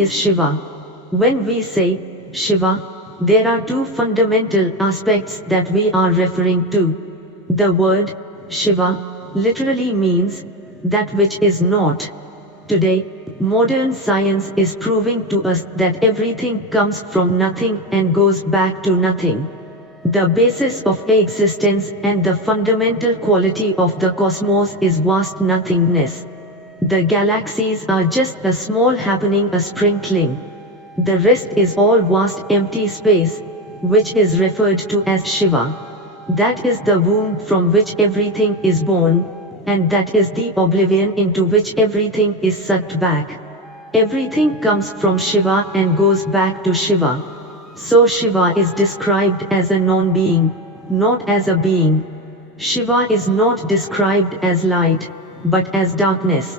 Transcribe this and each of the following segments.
is Shiva? When we say Shiva, there are two fundamental aspects that we are referring to. The word Shiva literally means that which is not. Today, modern science is proving to us that everything comes from nothing and goes back to nothing. The basis of existence and the fundamental quality of the cosmos is vast nothingness. The galaxies are just a small happening, a sprinkling. The rest is all vast empty space, which is referred to as Shiva. That is the womb from which everything is born, and that is the oblivion into which everything is sucked back. Everything comes from Shiva and goes back to Shiva. So Shiva is described as a non-being, not as a being. Shiva is not described as light, but as darkness.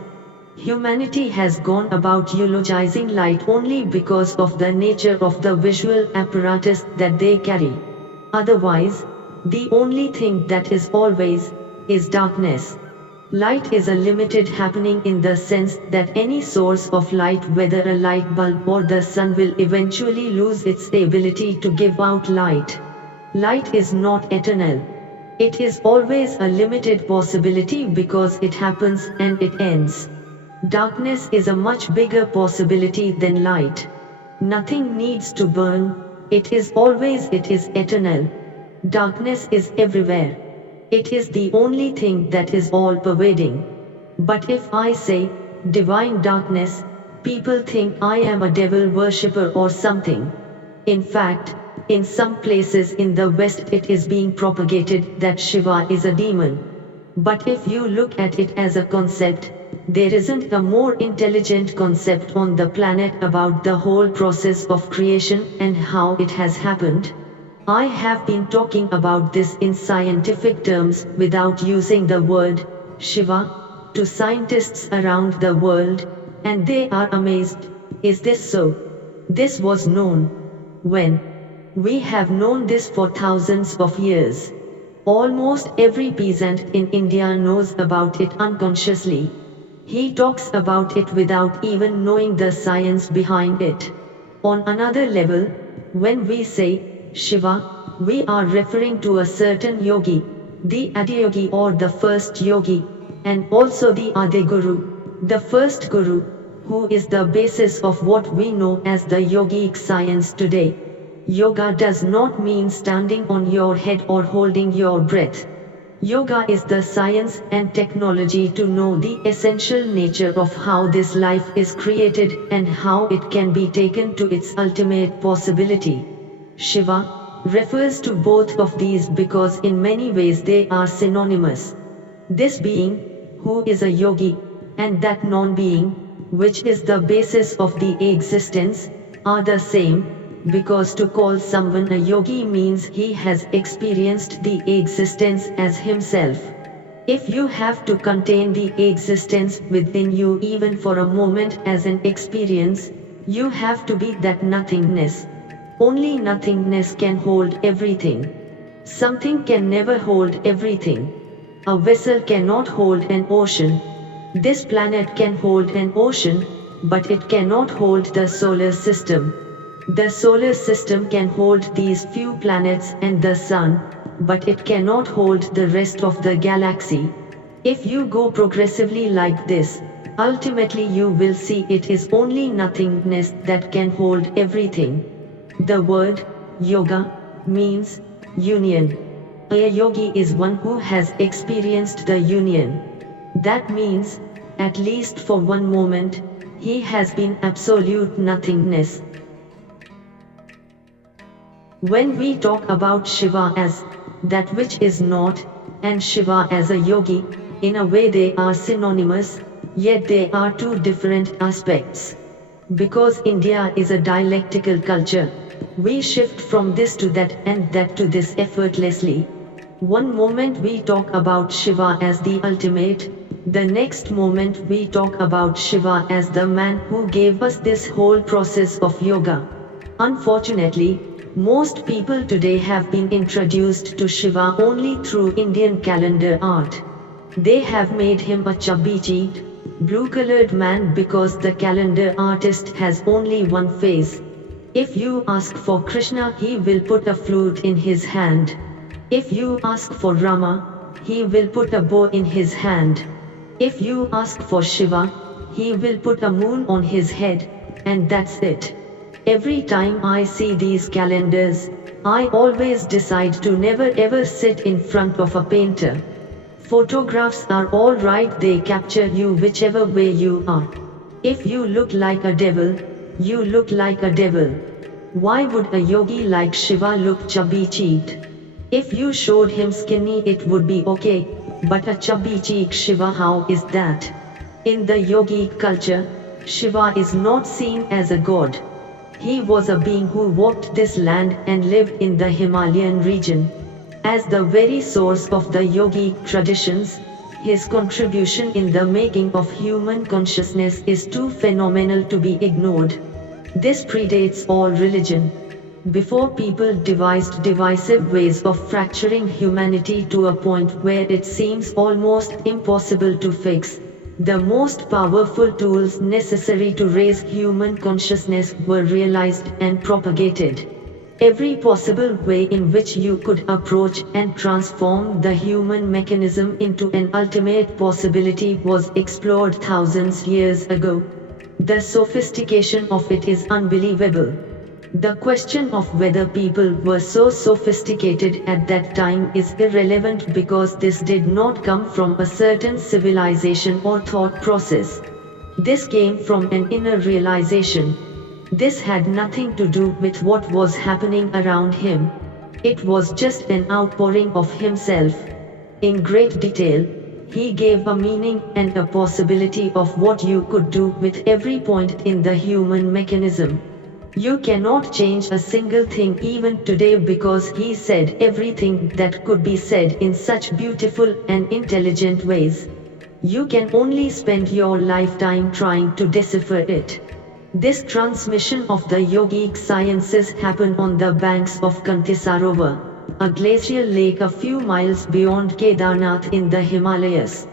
Humanity has gone about eulogizing light only because of the nature of the visual apparatus that they carry. Otherwise, the only thing that is always is darkness. Light is a limited happening in the sense that any source of light, whether a light bulb or the sun, will eventually lose its ability to give out light. Light is not eternal. It is always a limited possibility because it happens and it ends. Darkness is a much bigger possibility than light. Nothing needs to burn, it is eternal. Darkness is everywhere. It is the only thing that is all-pervading. But if I say, divine darkness, people think I am a devil worshipper or something. In fact, in some places in the West it is being propagated that Shiva is a demon. But if you look at it as a concept, there isn't a more intelligent concept on the planet about the whole process of creation and how it has happened. I have been talking about this in scientific terms without using the word Shiva to scientists around the world, and they are amazed. Is this so? This was known. When? We have known this for thousands of years. Almost every peasant in India knows about it unconsciously. He talks about it without even knowing the science behind it. On another level, when we say Shiva, we are referring to a certain yogi, the Adiyogi or the first yogi, and also the Adiguru, the first guru, who is the basis of what we know as the yogic science today. Yoga does not mean standing on your head or holding your breath. Yoga is the science and technology to know the essential nature of how this life is created and how it can be taken to its ultimate possibility. Shiva refers to both of these because in many ways they are synonymous. This being, who is a yogi, and that non-being, which is the basis of the existence, are the same, because to call someone a yogi means he has experienced the existence as himself. If you have to contain the existence within you even for a moment as an experience, you have to be that nothingness. Only nothingness can hold everything. Something can never hold everything. A vessel cannot hold an ocean. This planet can hold an ocean, but it cannot hold the solar system. The solar system can hold these few planets and the sun, but it cannot hold the rest of the galaxy. If you go progressively like this, ultimately you will see it is only nothingness that can hold everything. The word yoga means union. A yogi is one who has experienced the union. That means, at least for one moment, he has been absolute nothingness. When we talk about Shiva as that which is not, and Shiva as a yogi, in a way they are synonymous, yet they are two different aspects. Because India is a dialectical culture, we shift from this to that and that to this effortlessly. One moment we talk about Shiva as the ultimate, the next moment we talk about Shiva as the man who gave us this whole process of yoga. Unfortunately, most people today have been introduced to Shiva only through Indian calendar art. They have made him a chubby cheat, Blue-colored man because the calendar artist has only one face. If you ask for Krishna, he will put a flute in his hand. If you ask for Rama, he will put a bow in his hand. If you ask for Shiva, he will put a moon on his head, and that's it. Every time I see these calendars, I always decide to never ever sit in front of a painter. Photographs are all right, they capture you whichever way you are. If you look like a devil, you look like a devil. Why would a yogi like Shiva look chubby cheeked? If you showed him skinny it would be okay, but a chubby cheek Shiva, how is that? In the yogic culture, Shiva is not seen as a god. He was a being who walked this land and lived in the Himalayan region. As the very source of the yogic traditions, his contribution in the making of human consciousness is too phenomenal to be ignored. This predates all religion. Before people devised divisive ways of fracturing humanity to a point where it seems almost impossible to fix, the most powerful tools necessary to raise human consciousness were realized and propagated. Every possible way in which you could approach and transform the human mechanism into an ultimate possibility was explored thousands of years ago. The sophistication of it is unbelievable. The question of whether people were so sophisticated at that time is irrelevant because this did not come from a certain civilization or thought process. This came from an inner realization. This had nothing to do with what was happening around him. It was just an outpouring of himself. In great detail, he gave a meaning and a possibility of what you could do with every point in the human mechanism. You cannot change a single thing even today because he said everything that could be said in such beautiful and intelligent ways. You can only spend your lifetime trying to decipher it. This transmission of the yogic sciences happened on the banks of Kanti Sarovar, a glacial lake a few miles beyond Kedarnath in the Himalayas.